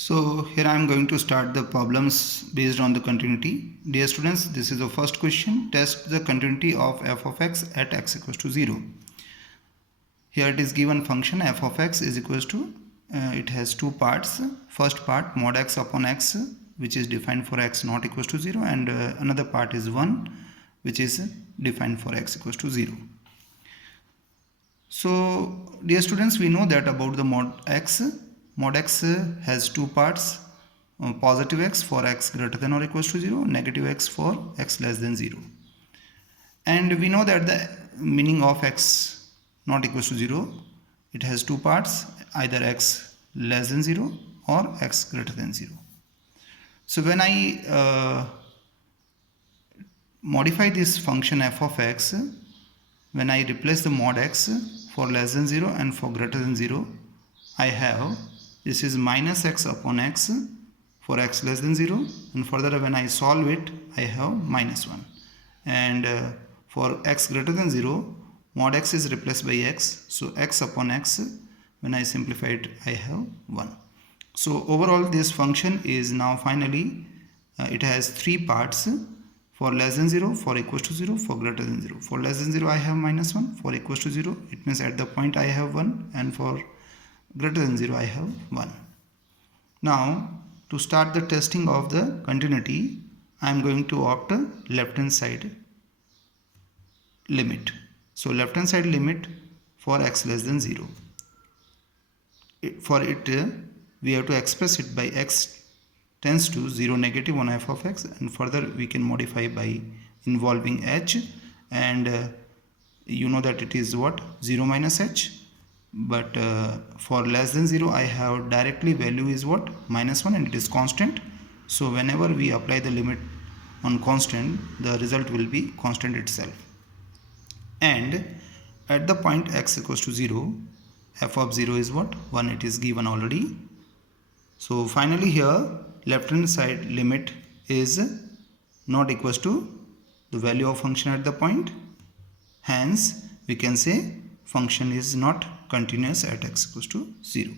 So here I am going to start the problems based on the continuity. Dear students, this is the first question. Test the continuity of f of x at x equals to 0. Here it is given function f of x is equals to, it has two parts. First part mod x upon x, which is defined for x not equals to 0, and another part is 1, which is defined for x equals to 0. So dear students, we know that about the mod x has two parts, positive x for x greater than or equals to 0, negative x for x less than 0. And we know that the meaning of x not equals to 0, it has two parts, either x less than 0 or x greater than 0. So when I modify this function f of x, when I replace the mod x for less than 0 and for greater than 0, I have this is minus x upon x for x less than 0, and further when I solve it I have minus 1, and for x greater than 0 mod x is replaced by x, so x upon x, when I simplify it I have 1. So overall this function is now finally it has three parts. For less than 0, for equals to 0, for greater than 0. For less than 0 I have minus 1, for equals to 0 it means at the point I have 1, and for greater than 0 I have 1. Now to start the testing of the continuity, I am going to opt left hand side limit. So left hand side limit for x less than 0. For it we have to express it by x tends to 0 negative on f of x, and further we can modify by involving h, and you know that it is what 0 minus h, but for less than 0 I have directly value is what minus 1, and it is constant. So whenever we apply the limit on constant, the result will be constant itself. And at the point x equals to 0, f of 0 is what 1, it is given already. So finally here left hand side limit is not equals to the value of function at the point, hence we can say function is not continuous at x equals to 0.